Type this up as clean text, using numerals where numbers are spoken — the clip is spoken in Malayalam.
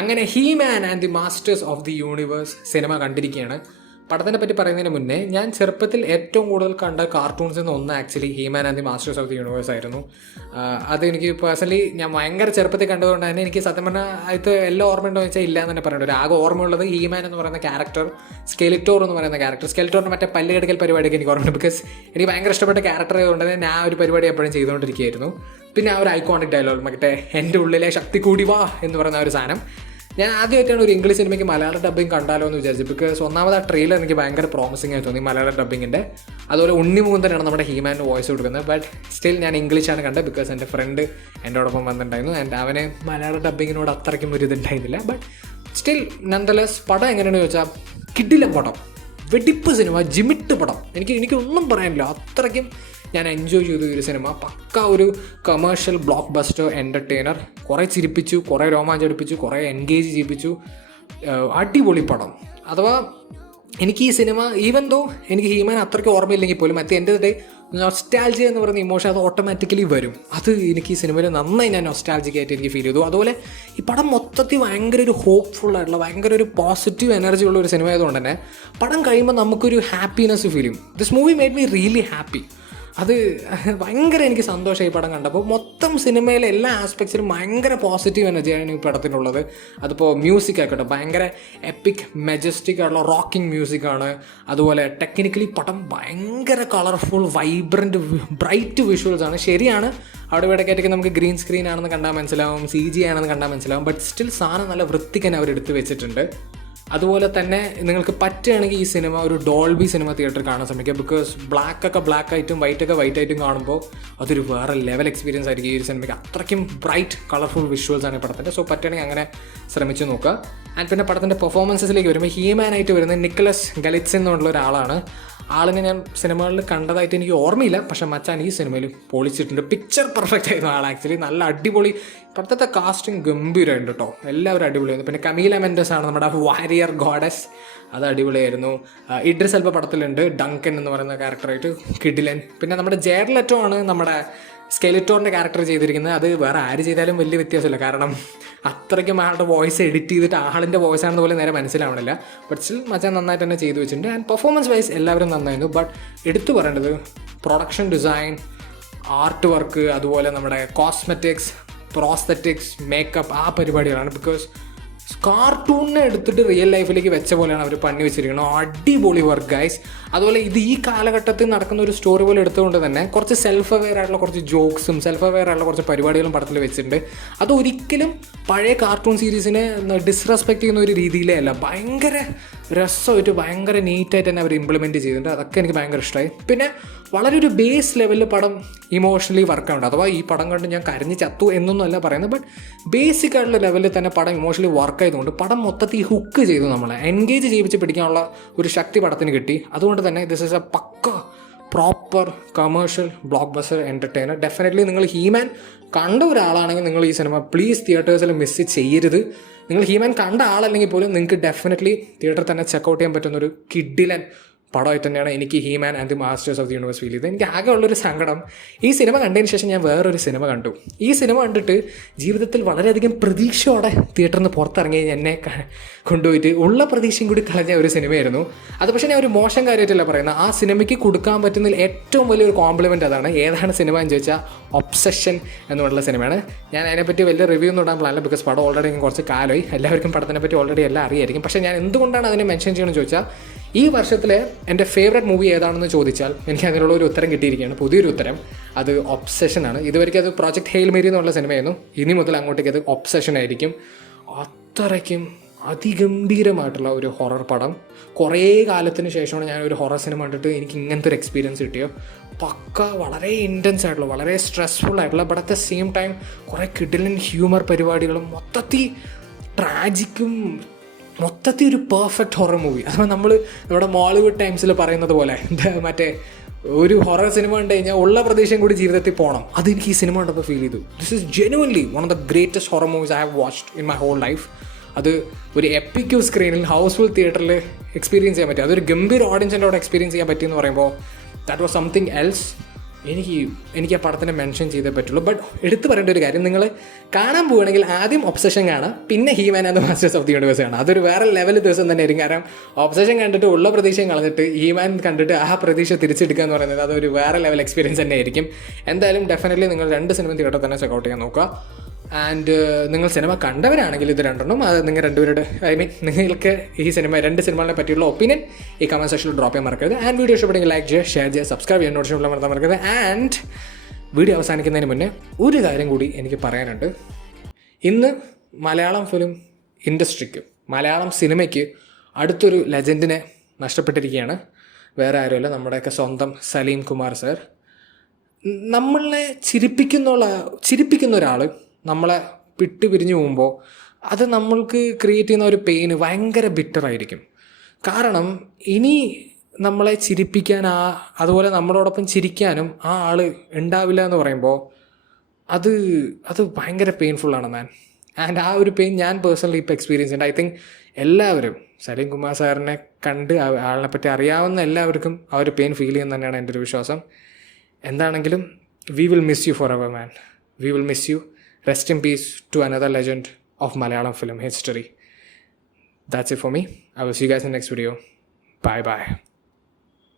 അങ്ങനെ he man and the masters of the universe cinema കണ്ടിരിക്കുകയാണ്. പടത്തിനെ പറ്റി പറയുന്നതിന് മുന്നേ ഞാൻ ചെറുപ്പത്തിൽ ഏറ്റവും കൂടുതൽ കണ്ട കാർട്ടൂൺസിൽ നിന്ന് ഒന്ന് actually he man and the masters of the universe ആയിരുന്നു. അത് എനിക്ക് പേഴ്സണലി ഞാൻ ഭയങ്കര ചെറുപ്പത്തിൽ കണ്ടതുകൊണ്ട് തന്നെ എനിക്ക് സത്യം പറഞ്ഞാൽ അത് എല്ലാം ഓർമ്മയുണ്ടോ എന്ന് വെച്ചാൽ ഇല്ല എന്ന് തന്നെ പറയുന്നത്. ഒരു ആകെ ഓർമ്മയുള്ളത് ഹീ മാൻ എന്ന് പറയുന്ന ക്യാരക്ടർ, സ്കെലിറ്റോർ എന്ന് പറയുന്ന ക്യാരക്ടർ. സ്കെലിറ്റോറിൻ്റെ മറ്റേ പല്ല് കെടുക്കൽ പരിപാടിയൊക്കെ എനിക്ക് ഓർമ്മയുണ്ട്. ബിക്കോസ് എനിക്ക് ഭയങ്കര ഇഷ്ടപ്പെട്ട ക്യാരക്ടർ ആയതുകൊണ്ട് തന്നെ ഞാൻ ആ ഒരു പരിപാടി എപ്പോഴും ചെയ്തുകൊണ്ടിരിക്കുകയായിരുന്നു. പിന്നെ ആ ഒരു ഐക്കോണിക് ഡയലോഗ് മറ്റേ എൻ്റെ ഉള്ളിലെ ശക്തി കൂടി വാ എന്ന് പറയുന്ന ഒരു സാധനം. ഞാൻ ആദ്യമായിട്ടാണ് ഒരു ഇംഗ്ലീഷ് സിനിമയ്ക്ക് മലയാള ഡബ്ബിങ് കണ്ടാലോ എന്ന് വിചാരിച്ചു. ബിക്കോസ് ഒന്നാമത് ആ ട്രെയിലർ എനിക്ക് ഭയങ്കര പ്രോമിസിംഗ് ആയി തോന്നി മലയാള ഡബ്ബിങ്ങിൻ്റെ. അതുപോലെ ഉണ്ണിമുകുന്ദനാണ് നമ്മുടെ ഹീമാൻ്റെ വോയിസ് കൊടുക്കുന്നത്. ബട്ട് സ്റ്റിൽ ഞാൻ ഇംഗ്ലീഷാണ് കണ്ടത്. ബിക്കോസ് എൻ്റെ ഫ്രണ്ട് എന്നോടൊപ്പം വന്നിട്ടുണ്ടായിരുന്നു. ആൻഡ് അവന് മലയാള ഡബ്ബിങ്ങിനോട് അത്രയ്ക്കും ഒരു ഇതുണ്ടായിരുന്നില്ല. ബട്ട് സ്റ്റിൽ നന്ദലെസ് പടം എങ്ങനെയാണെന്ന് ചോദിച്ചാൽ കിടിലൻ പടം, വെടിപ്പ് സിനിമ, ജിമിട്ട് പടം. എനിക്കൊന്നും പറയാനില്ല, അത്രയ്ക്കും ഞാൻ എൻജോയ് ചെയ്തു ഈ ഒരു സിനിമ. പക്ക ഒരു കമേഴ്ഷ്യൽ ബ്ലോക്ക് ബസ്റ്റർ എൻ്റർടൈനർ. കുറേ ചിരിപ്പിച്ചു, കുറേ രോമാഞ്ചടിപ്പിച്ചു, കുറേ എൻഗേജ് ചെയ്യിപ്പിച്ചു. അടിപൊളി പടം. അഥവാ എനിക്ക് ഈ സിനിമ ഈവൻ ദോ എനിക്ക് ഹീമാൻ അത്രയ്ക്ക് ഓർമ്മയില്ലെങ്കിൽ പോലും അറ്റ് എൻ്റെ ഡേ നൊസ്റ്റാൾജിയ എന്ന് പറയുന്ന ഇമോഷൻ അത് ഓട്ടോമാറ്റിക്കലി വരും. അത് എനിക്ക് ഈ സിനിമയിൽ നന്നായി ഞാൻ നൊസ്റ്റാൾജിക് ആയിട്ട് എനിക്ക് ഫീൽ ചെയ്തു. അതുപോലെ ഈ പടം മൊത്തത്തിൽ ഭയങ്കര ഒരു ഹോപ്പ്ഫുൾ ആയിട്ടുള്ള ഭയങ്കര ഒരു പോസിറ്റീവ് എനർജി ഉള്ള ഒരു സിനിമ ആയതുകൊണ്ട് തന്നെ പടം കഴിയുമ്പോൾ നമുക്കൊരു ഹാപ്പിനെസ് ഫീൽ ചെയ്യും. This movie made me really happy. അത് ഭയങ്കര എനിക്ക് സന്തോഷമായി പടം കണ്ടപ്പോൾ. മൊത്തം സിനിമയിലെ എല്ലാ ആസ്പെക്ട്സിലും ഭയങ്കര പോസിറ്റീവ് എനർജിയാണ് ഈ പടത്തിനുള്ളത്. അതിപ്പോൾ മ്യൂസിക് ആയിക്കോട്ടെ, ഭയങ്കര എപ്പിക് മെജസ്റ്റിക് ആയിട്ടുള്ള റോക്കിംഗ് മ്യൂസിക്കാണ്. അതുപോലെ ടെക്നിക്കലി പടം ഭയങ്കര കളർഫുൾ വൈബ്രൻറ്റ് ബ്രൈറ്റ് വിഷ്വൽസാണ്. ശരിയാണ്, അവിടെ ഇവിടെ കേട്ടൊക്കെ നമുക്ക് ഗ്രീൻ സ്ക്രീൻ ആണെന്ന് കണ്ടാൽ മനസ്സിലാവും, CG ആണെന്ന് കണ്ടാൽ മനസ്സിലാവും. ബട്ട് സ്റ്റിൽ സാധനം നല്ല വൃത്തിക്ക് തന്നെ അവർ എടുത്ത് വെച്ചിട്ടുണ്ട്. അതുപോലെ തന്നെ നിങ്ങൾക്ക് പറ്റുകയാണെങ്കിൽ ഈ സിനിമ ഒരു ഡോൾബി സിനിമ തിയേറ്ററിൽ കാണാൻ ശ്രമിക്കുക. ബിക്കോസ് ബ്ലാക്കൊക്കെ ബ്ലാക്ക് ആയിട്ടും വൈറ്റൊക്കെ വൈറ്റ് ആയിട്ടും കാണുമ്പോൾ അതൊരു വേറെ ലെവൽ എക്സ്പീരിയൻസ് ആയിരിക്കും ഈ ഒരു സിനിമയ്ക്ക്. അത്രയ്ക്കും ബ്രൈറ്റ് കളർഫുൾ വിഷ്വൽസ് ആണ് ഈ പടത്തിൻ്റെ. സോ പറ്റുകയാണെങ്കിൽ അങ്ങനെ ശ്രമിച്ചു നോക്കുക. ആൻഡ് പിന്നെ പടത്തിൻ്റെ പെർഫോമൻസസിലേക്ക് വരുമ്പോൾ ഹീമാനായിട്ട് വരുന്നത് നിക്കലസ് ഗലിറ്റ്സൺ എന്നുള്ള ഒരാളാണ്. ആളിനെ ഞാൻ സിനിമകളിൽ കണ്ടതായിട്ട് എനിക്ക് ഓർമ്മയില്ല, പക്ഷേ മച്ചാൻ ഈ സിനിമയിൽ പൊളിച്ചിട്ടുണ്ട്. പിക്ചർ പെർഫെക്റ്റ് ആയിരുന്നു ആൾ. ആക്ച്വലി നല്ല അടിപൊളി. പടത്തെ കാസ്റ്റിംഗ് ഗംഭീരമുണ്ട് കേട്ടോ, എല്ലാവരും അടിപൊളിയായിരുന്നു. പിന്നെ കമീല മെൻഡസ് ആണ് നമ്മുടെ വാരിയർ ഗോഡസ്, അത് അടിപൊളിയായിരുന്നു. ഇഡ്രിസ് എൽബ പടത്തിലുണ്ട്, ഡങ്കൻ എന്ന് പറയുന്ന ക്യാരക്ടറായിട്ട് കിഡിലൻ. പിന്നെ നമ്മുടെ ജേഡ് ലെറ്റോ ആണ് നമ്മുടെ സ്കെലിറ്റോറിൻ്റെ ക്യാരക്ടർ ചെയ്തിരിക്കുന്നത്. അത് വേറെ ആര് ചെയ്താലും വലിയ വ്യത്യാസമില്ല, കാരണം അത്രയ്ക്കും ആളുടെ വോയിസ് എഡിറ്റ് ചെയ്തിട്ട് ആളിൻ്റെ വോയിസ് ആണെന്ന് പോലെ നേരെ മനസ്സിലാവണില്ല. ബട്ട് സ്റ്റിൽ മച്ചാൻ നന്നായിട്ട് തന്നെ ചെയ്തു വെച്ചിട്ടുണ്ട്. ആൻഡ് പെർഫോമൻസ് വൈസ് എല്ലാവരും നന്നായിരുന്നു. ബട്ട് എടുത്തു പറയേണ്ടത് പ്രൊഡക്ഷൻ ഡിസൈൻ, ആർട്ട് വർക്ക്, അതുപോലെ നമ്മുടെ കോസ്മെറ്റിക്സ്, പ്രോസ്തെറ്റിക്സ്, മേക്കപ്പ്, ആ പരിപാടികളാണ്. ബിക്കോസ് കാർട്ടൂണിനെ എടുത്തിട്ട് റിയൽ ലൈഫിലേക്ക് വെച്ച പോലെയാണ് അവർ പണി വെച്ചിരിക്കുന്നത്. അടിപൊളി വർക്ക് ഗൈസ്. അതുപോലെ ഇത് ഈ കാലഘട്ടത്തിൽ നടക്കുന്ന ഒരു സ്റ്റോറി പോലെ എടുത്തുകൊണ്ട് തന്നെ കുറച്ച് സെൽഫ് അവെയർ ആയിട്ടുള്ള കുറച്ച് ജോക്സും സെൽഫ് അവെയർ ആയിട്ടുള്ള കുറച്ച് പരിപാടികളും പടത്തിൽ വെച്ചിട്ടുണ്ട്. അതൊരിക്കലും പഴയ കാർട്ടൂൺ സീരീസിനെ ഡിസ്റെസ്പെക്റ്റ് ചെയ്യുന്ന ഒരു രീതിയിലേ അല്ല, ഭയങ്കര രസമായിട്ട് ഭയങ്കര നീറ്റായിട്ട് തന്നെ അവർ ഇംപ്ലിമെൻറ്റ് ചെയ്തിട്ടുണ്ട്. അതൊക്കെ എനിക്ക് ഭയങ്കര ഇഷ്ടമായി. പിന്നെ വളരെ ഒരു ബേസ് ലെവലിൽ പടം ഇമോഷണലി വർക്കാവുണ്ട്. അഥവാ ഈ പടം കണ്ട് ഞാൻ കരഞ്ഞ് ചത്തു എന്നൊന്നും അല്ല പറയുന്നത്, ബട്ട് ബേസിക് ആയിട്ടുള്ള ലെവലിൽ തന്നെ പടം ഇമോഷണലി വർക്ക് ആയതുകൊണ്ട് പടം മൊത്തത്തിൽ ഹുക്ക് ചെയ്തു, നമ്മളെ എൻഗേജ് ചെയ്യിപ്പിച്ച് പിടിക്കാനുള്ള ഒരു ശക്തി പടത്തിന് കിട്ടി. അതുകൊണ്ട് തന്നെ this is a pakka proper commercial blockbuster entertainer. Definitely നിങ്ങൾ ഹീമാൻ കണ്ട ഒരാളാണെങ്കിൽ നിങ്ങൾ ഈ സിനിമ പ്ലീസ് തിയേറ്റേഴ്സിൽ മിസ് ചെയ്യരുത്. നിങ്ങൾ ഹീമാൻ കണ്ട ആളല്ലെങ്കിൽ പോലും നിങ്ങൾക്ക് ഡെഫിനറ്റ്ലി തിയേറ്ററിൽ തന്നെ ചെക്കൗട്ട് ചെയ്യാൻ പറ്റുന്നൊരു കിഡിലൻ പടമായിട്ട് തന്നെയാണ് എനിക്ക് He-Man and the masters of the universe feel ചെയ്തത്. എനിക്ക് ആകെ ഉള്ളൊരു സങ്കടം, ഈ സിനിമ കണ്ടതിന് ശേഷം ഞാൻ വേറൊരു സിനിമ കണ്ടു. ഈ സിനിമ കണ്ടിട്ട് ജീവിതത്തിൽ വളരെയധികം പ്രതീക്ഷയോടെ തിയേറ്ററിൽ നിന്ന് പുറത്തിറങ്ങി എന്നെ കൊണ്ടുപോയിട്ട് ഉള്ള പ്രതീക്ഷയും കൂടി കളഞ്ഞ ഒരു സിനിമയായിരുന്നു അത്. പക്ഷേ ഞാൻ ഒരു മോശം കാര്യമായിട്ടല്ല പറയുന്നത്, ആ സിനിമയ്ക്ക് കൊടുക്കാൻ പറ്റുന്നതിൽ ഏറ്റവും വലിയൊരു കോംപ്ലിമെൻ്റ് അതാണ്. ഏതാണ് സിനിമ എന്ന് ചോദിച്ചാൽ ഒബ്സഷൻ എന്നുള്ള സിനിമയാണ്. ഞാൻ അതിനെപ്പറ്റി വലിയ റിവ്യൂ ഒന്നും ഇടാൻ പ്ലാനില്ല, ബിക്കോസ് പടം ഓൾറെഡി കുറച്ച് കാലമായി, എല്ലാവർക്കും പടത്തിനെ പറ്റി ഓൾറെഡി എല്ലാം അറിയായിരിക്കും. പക്ഷേ ഞാൻ എന്തുകൊണ്ടാണ് അതിനെ മെൻഷൻ ചെയ്യണമെന്ന് ചോദിച്ചാൽ, ഈ വർഷത്തിലെ എൻ്റെ ഫേവറേറ്റ് മൂവി ഏതാണെന്ന് ചോദിച്ചാൽ എനിക്ക് അതിനുള്ള ഒരു ഉത്തരം കിട്ടിയിരിക്കുകയാണ്, പുതിയൊരു ഉത്തരം. അത് ഒബ്സഷനാണ്. ഇതുവരെയ്ക്ക് അത് പ്രോജക്റ്റ് ഹെയിൽ മേരി എന്നുള്ള സിനിമയായിരുന്നു. ഇനി മുതൽ അങ്ങോട്ടേക്ക് അത് ഒബ്സഷൻ ആയിരിക്കും. അത്രയ്ക്കും അതിഗംഭീരമായിട്ടുള്ള ഒരു ഹൊറർ പടം. കുറേ കാലത്തിന് ശേഷമാണ് ഞാൻ ഒരു ഹൊറർ സിനിമ കണ്ടിട്ട് എനിക്ക് ഇങ്ങനത്തെ ഒരു എക്സ്പീരിയൻസ് കിട്ടിയത്. പക്ക വളരെ ഇൻറ്റൻസ് ആയിട്ടുള്ള, വളരെ സ്ട്രെസ്ഫുൾ ആയിട്ടുള്ള, but at the same time കുറേ കിഡിലൻ ഹ്യൂമർ പരിപാടികളും, മൊത്തത്തിൽ ട്രാജിക്കും, മൊത്തത്തിൽ ഒരു പെർഫെക്റ്റ് ഹൊറർ മൂവി. അഥവാ നമ്മുടെ മോളിവുഡ് ടൈംസിൽ പറയുന്നത് പോലെ മറ്റേ ഒരു ഹൊറർ സിനിമ കണ്ടു കഴിഞ്ഞാൽ ഉള്ള പ്രദേശം കൂടി ജീവിതത്തിൽ പോകണം. അതെനിക്ക് ഈ സിനിമ കണ്ടപ്പോൾ ഫീൽ ചെയ്തു. This is genuinely one of the greatest horror movies I have watched in my whole life. അത് ഒരു എപ്പിക്യൂ സ്ക്രീനിൽ ഹൗസ്ഫുൾ തിയേറ്ററിൽ എക്സ്പീരിയൻസ് ചെയ്യാൻ പറ്റും. അതൊരു ഗംഭീർ ഓഡിയൻസിൻ്റെ അവിടെ എക്സ്പീരിയൻസ് ചെയ്യാൻ പറ്റിയെന്ന് പറയുമ്പോൾ ദാറ്റ് വാസ് സംതിങ് എൽസ്. എനിക്ക് ആ പടത്തിനെ മെൻഷൻ ചെയ്തേ പറ്റുള്ളൂ. ബട്ട് എടുത്തു പറയേണ്ട ഒരു കാര്യം, നിങ്ങൾ കാണാൻ പോവുകയാണെങ്കിൽ ആദ്യം ഒബ്സഷൻ കാണാം, പിന്നെ He-Man and the masters of the universe കാണാം. അതൊരു വേറെ ലെവൽ ദിവസം തന്നെ ആയിരിക്കും. കാരണം ഒബ്സഷൻ കണ്ടിട്ട് ഉള്ള പ്രതീക്ഷയും കളഞ്ഞിട്ട് ഹീമാൻ കണ്ടിട്ട് ആ പ്രതീക്ഷ തിരിച്ചെടുക്കുക എന്ന് പറയുന്നത് അതൊരു വേറെ ലെവൽ എക്സ്പീരിയൻസ് തന്നെ ആയിരിക്കും. എന്തായാലും ഡെഫിനറ്റ്ലി നിങ്ങൾ 2 സിനിമ തിയേറ്ററിൽ തന്നെ ചെക്കൗട്ട് ചെയ്യാൻ നോക്കുക. ആൻഡ് നിങ്ങൾ സിനിമ കണ്ടവരാണെങ്കിൽ ഇത് രണ്ടെണ്ണം, അത് നിങ്ങൾ രണ്ടുപേരുടെ നിങ്ങൾക്ക് ഈ 2 സിനിമകളെ പറ്റിയുള്ള ഒപ്പീനിയൻ ഈ കമൻറ്റ് സെക്ഷനിൽ ഡ്രോപ്പ് ചെയ്യാൻ മറക്കരുത്. ആൻഡ് വീഡിയോ ഇഷ്ടപ്പെടുമെങ്കിൽ ലൈക്ക് ചെയ്യുക, ഷെയർ ചെയ്യുക, സബ്സ്ക്രൈബ് ചെയ്യാൻ നോട്ടിഫിക്കേഷൻ മറക്കാൻ മറക്കരുത്. ആൻഡ് വീഡിയോ അവസാനിക്കുന്നതിന് മുന്നേ ഒരു കാര്യം കൂടി എനിക്ക് പറയാനുണ്ട്. ഇന്ന് മലയാളം ഫിലിം ഇൻഡസ്ട്രിക്ക്, മലയാളം സിനിമയ്ക്ക് അടുത്തൊരു ലെജൻഡിനെ നഷ്ടപ്പെട്ടിരിക്കുകയാണ്. വേറെ ആരുമല്ല, നമ്മുടെയൊക്കെ സ്വന്തം സലീം കുമാർ സർ. നമ്മളെ ചിരിപ്പിക്കുന്ന ഒരാൾ നമ്മളെ വിട്ട് പിരിഞ്ഞു പോകുമ്പോൾ അത് നമ്മൾക്ക് ക്രിയേറ്റ് ചെയ്യുന്ന ഒരു പെയിന് ഭയങ്കര ബിറ്ററായിരിക്കും. കാരണം ഇനി നമ്മളെ ചിരിപ്പിക്കാൻ അതുപോലെ നമ്മളോടൊപ്പം ചിരിക്കാനും ആ ആൾ ഉണ്ടാവില്ല എന്ന് പറയുമ്പോൾ അത് ഭയങ്കര പെയിൻഫുള്ളാണ് മാൻ. ആൻഡ് ആ ഒരു പെയിൻ ഞാൻ പേഴ്സണലി ഇപ്പോൾ എക്സ്പീരിയൻസ് ഉണ്ട്. ഐ തിങ്ക് എല്ലാവരും സലീം കുമാർ സാറിനെ കണ്ട് ആളിനെ പറ്റി അറിയാവുന്ന എല്ലാവർക്കും ആ ഒരു പെയിൻ ഫീൽ ചെയ്യുന്ന തന്നെയാണ് എൻ്റെ ഒരു വിശ്വാസം. എന്താണെങ്കിലും we will miss you forever, man. We will miss you. Rest in peace to another legend of Malayalam film history. That's it for me. I will see you guys in the next video. Bye bye.